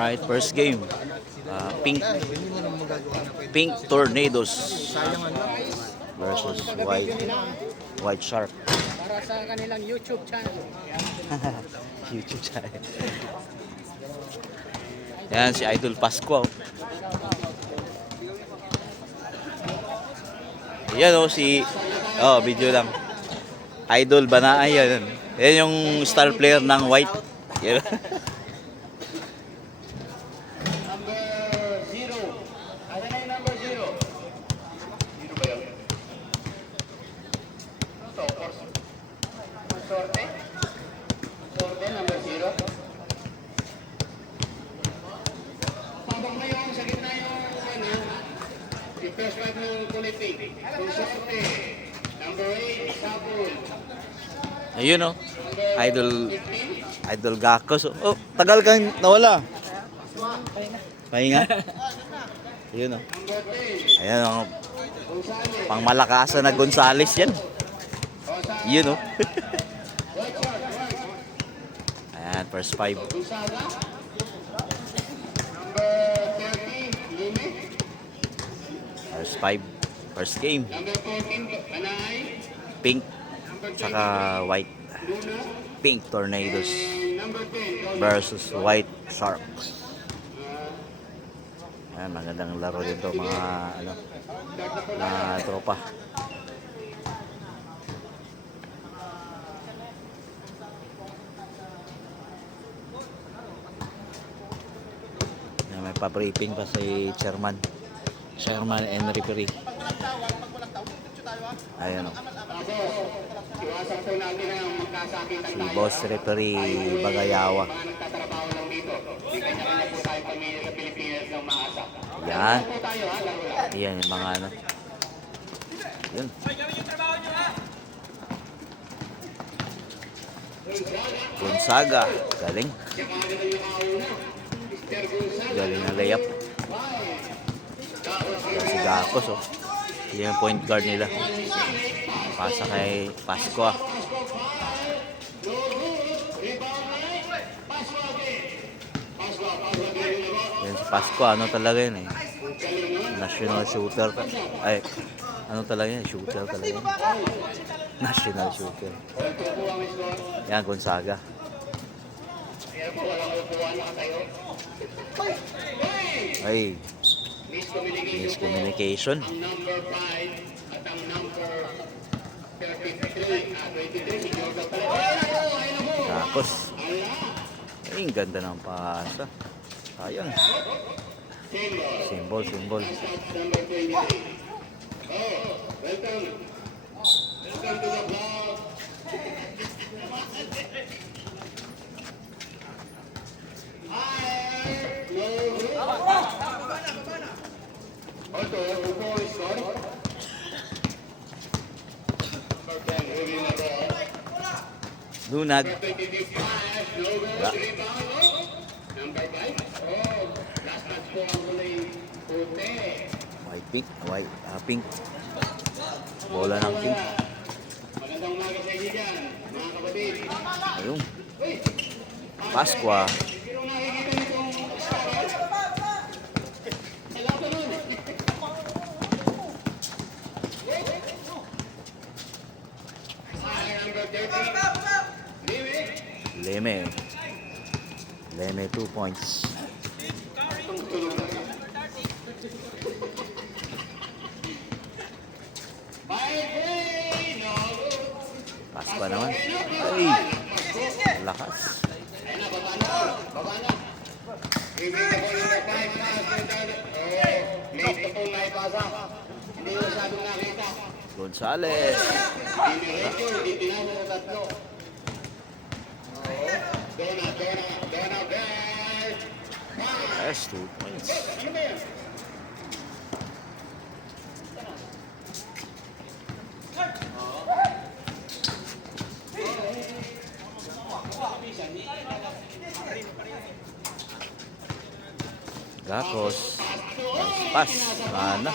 Alright, first game. Pink Tornadoes versus White Shark. Para sa kanilang YouTube channel. YouTube channel. Yan si Idol Pascual. Yan o video lang. Idol Banaay yan. Yan yung star player ng White. Yan. First five ng kulay pink. Consorte. Number 8, Sabul. Ayun o. Idol Gakos. Oh, tagal kang nawala. Pahinga. Ayun o. Ayan o. Pang malakasan na Gonzales yan. Yun o. Ayan, first five. Number 30, Lumi. First five. First game. Number 14, Panay. Pink. Saka White. Luna. Pink Tornadoes And number 10, versus White Sharks. Ayan, magandang laro dito mga tropa. Ayan, may pa-briefing pa si Chairman and referee. Ayan o. iwasan po natin ang magkasakitan Si Boss Referee Bagayawa. mga nagtatrabaho lang dito. Hindi kanya-kanya po tayo pamilya sa Pilipinas ng maasa. Yan. Po tayo ha, laro lang. Yan yung mga Yun. Gonzaga. Galing. Galing na layup. Yan si Gakos oh. Yan yung point guard nila. Pasa kay Pascua. Yan si Pascua. Ano talaga yun eh. National shooter. Ay, ano talaga yun? Shooter talaga yun. National shooter. Yan, Gonzaga. Ay, miscommunication. Ang number 5 at ang number 33, 23, si Jordan pala. Tapos, ay, ang ganda ng pasa. Sayang. Symbol. Number 23. Oh, welcome. Welcome to the vlog. Ito, upo score. Number 10, huli na to. Lunag. 25, no goals, rebound. Number 5, oh, last match po ang kulay puti. Pink. Bola ng pink. Magandang umaga sa inyo dyan, mga kapatid. Ayun. Pascua. Sino nakikita nitong score? Alam ko nun. Number 30, Leme 2 points. Pascua naman. Ay, lakas. Gonzales. Yes, 2 points. Gakos. Pas. Mana?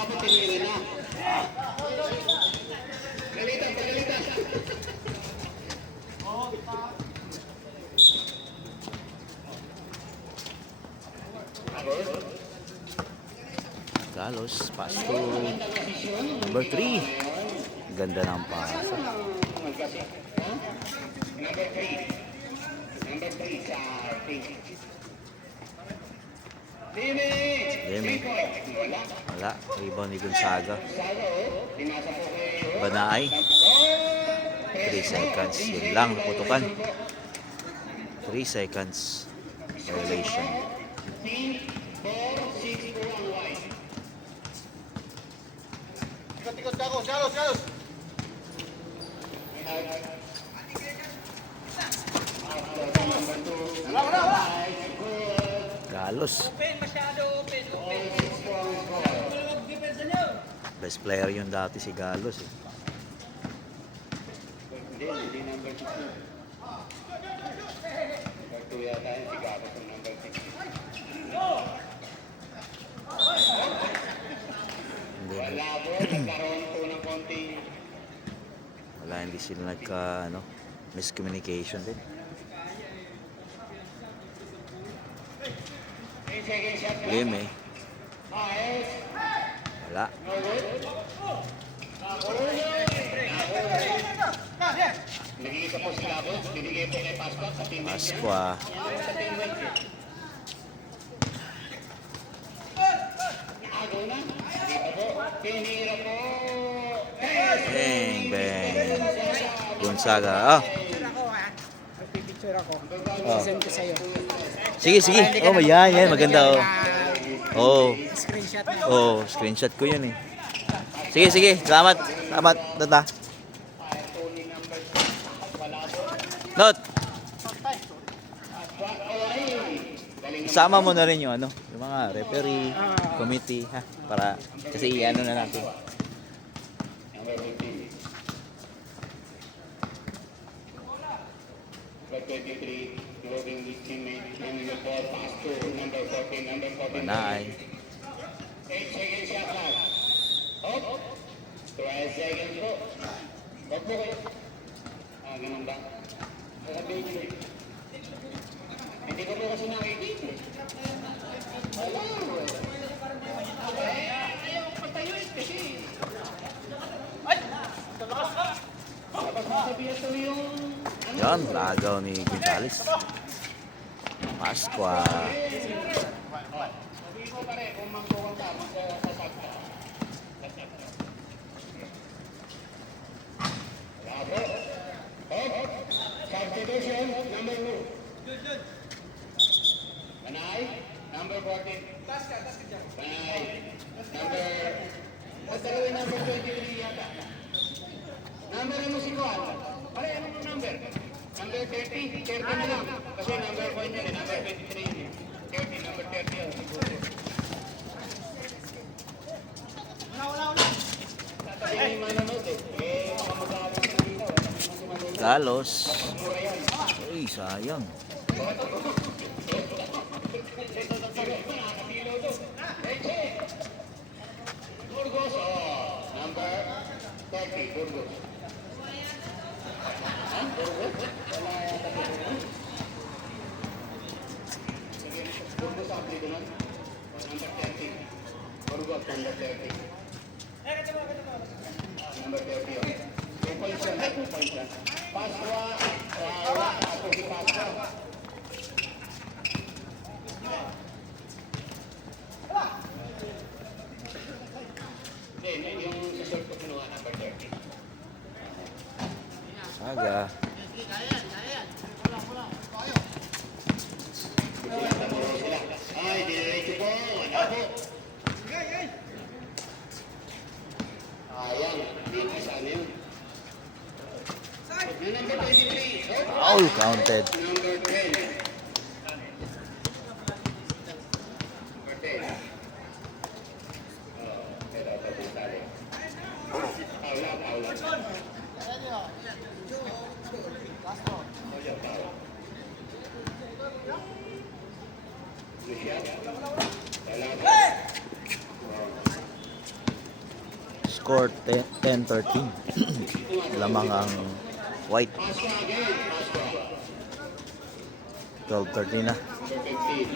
Galos, pass to number 3. Ganda ng pasa. Number 3. Number 3 sa team. Deme. Wala. Wala. Rebound ni Gonzaga. Salo, pinasa po kayo. Banaay. 3 seconds. Yun lang. Putukan. 3 seconds. Violation. Team 4, 6 po ang white. Ikot-ikot ako, Charles, Charles. Galos. Best player yun dati si Galos. Eh. Hindi number 6. Number 2 yata yung si Gabos ang number 6. Hindi, Wala po, nagkaroon po ng konting wala, hindi sila miscommunication din. 10 seconds shot lang. Game eh. Ayos. Wala. Nag-iisa po si Gabos. Binigay po kay Pasqua sa team. Pasqua. Sa team Agaw na. Hindi pa po. Pinira po. Bang, bang. Gonzaga. Ah. Picture ako ha. Magpipicture ako. Oh. Send ko sa'yo. Sige, sige. Oh, yan. Maganda. Oh. Oh. Screenshot na. Oh, screenshot ko yun eh. Sige, sige. Salamat. Salamat, Tata. Not. Isama mo na rin yung yung mga referee, committee, ha? Para, kasi ano na natin. Number 15. Number 23, moving his teammate, bringing the ball pass to number 14, number 14. Banaay. 8 seconds shot clock. Hop. 12 seconds po. Hop po kayo. Ganun ba? Sasabihin nyo. Hindi ko po kasi nakikita. Wala. Ayaw ko patayo kasi. Tapos masabihan to yung Yan, lagaw ni Gonzales. Pasqua. sabihin ko pare, kung mangkuwang ka, magsasag ka. Bravo. Hop. Substitution, number 2. Banay, number 14. Banay, number... Pagtarawin number 23 yata. Number mo si Kuan. Pare, ano mo number? Number 30. 30 na lang. Kasi number 1 yun eh. Number 23 yun eh. 30, number 30 yun. Wala. Kasi yung manonood eh. Makamagawin ka dito. Galos. Uy, sayang. Burgos, number 30, Burgos. Burgos? Wala yata Burgos. Burgos ang dito nun? Number 30. Burgos, number 30. Number 30 yun. 2 points yun, 2 points yun. Pasqua, ako si Pasqua. Hindi, yung sa short ko kinuha, number 30. Saga. Ay, diretso po. Wala po. Ayan, hindi sana yun. Yung number 23. Foul counted. Number 10. Number 10. Pero ito po sali. Paula. Lucia. Score 10-13. Lamang ang white. Pasqua again. Pasqua. 12-13 na. Number 15.